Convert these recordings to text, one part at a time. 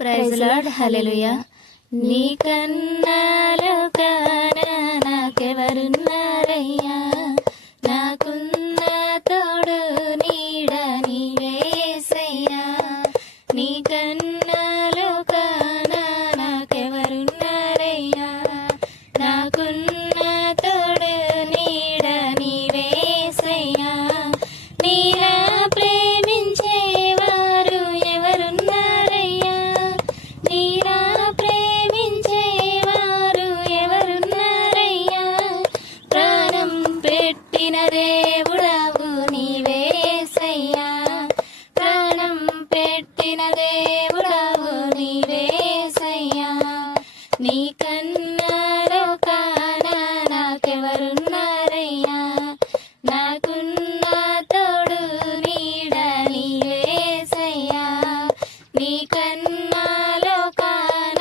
Praise lord, హల్లెలూయా. నీకన్నా లోకాన నాకెవరున్నారయ్యా, నాకున్న తోడు నీడ నీవేసయ్యా. నీకన్నా లోకాన నాకెవరున్నారయ్యా, నాకున్న తోడు నీడ నీవేసయ్యా. నీలా ప్రేమించేవారు ఎవరున్నారయ్యా, నీలా ప్రేమించేవారు ఎవరున్నారయ్యా. ప్రాణం పెట్టిన దేవుడవు నీవేసయ్యా, ప్రాణం పెట్టిన దేవుడవు నీవేసయ్యా. నీకన్నా లోకాన నాకెవరున్నారయ్యా, నాకున్న తోడు నీడ నీవేసయ్యా. నీకన్నా లోకాన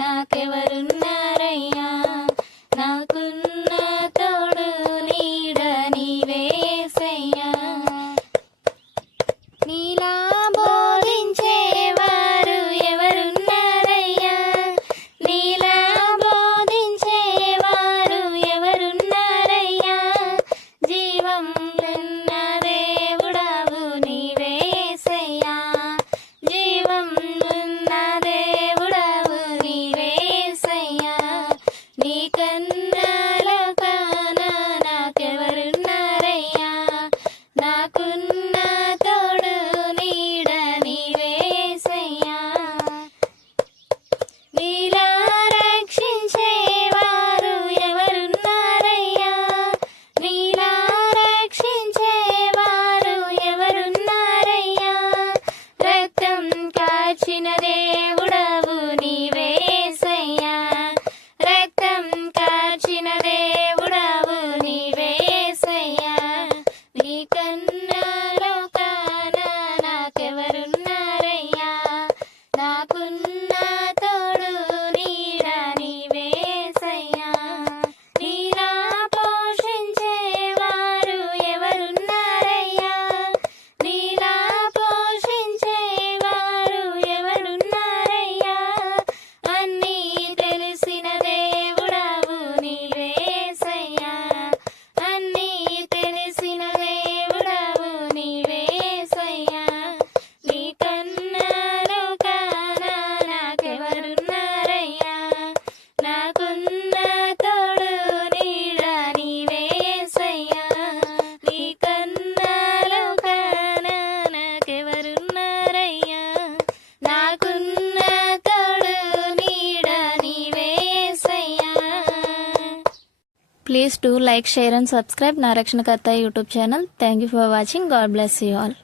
నాకెవరున్నారయ్యా, నాకున్న తోడు నీడ నీవేసయ్యా. నీలా బోధించేవారు ఎవరున్నారయ్యా, నీలా బోధించేవారు ఎవరున్నారయ్యా. జీవం ఉన్న దేవుడవు నీవేసయ్యా, జీవం ఉన్న దేవుడవు నీవేసయ్యా. నీకన్నా లోకాన నాకెవరున్నారయ్యా, నాకున్న తోడు నీడ నీవేసయ్యా. నీలా రక్షించేవారు ఎవరున్నారయ్యా, నీలా రక్షించేవారు ఎవరున్నారయ్యా. రక్తం కాచిన దేవుడవు నీవేసయ్యా, రక్తం కాచిన దేవుడవు నీవేసయ్యా. నీకన్నా లోకాన నాకెవరున్నారయ్యా, నాకున్న తోడు నీడ నీవేసయ్యా. నీలా పోషించేవారు ఎవరున్నారయ్యా, నీలా పోషించేవారు ఎవరున్నారయ్యా. అన్నీ తెలిసిన దేవుడవు నీవేసయ్యా, అన్నీ తెలిసిన దేవుడవు నీవేసయ్యా. నీకన్నా లోకాన నాకెవరున్నారయ్యా, నాకున్న తోడు నీడ నీవేసయ్యా. నీకన్నా లోకాన నాకెవరున్నారయ్యా, నాకున్న తోడు నీడ నీవేసయ్యా. Please do like, share and subscribe నా రక్షణకర్త YouTube channel. Thank you for watching. God bless you all.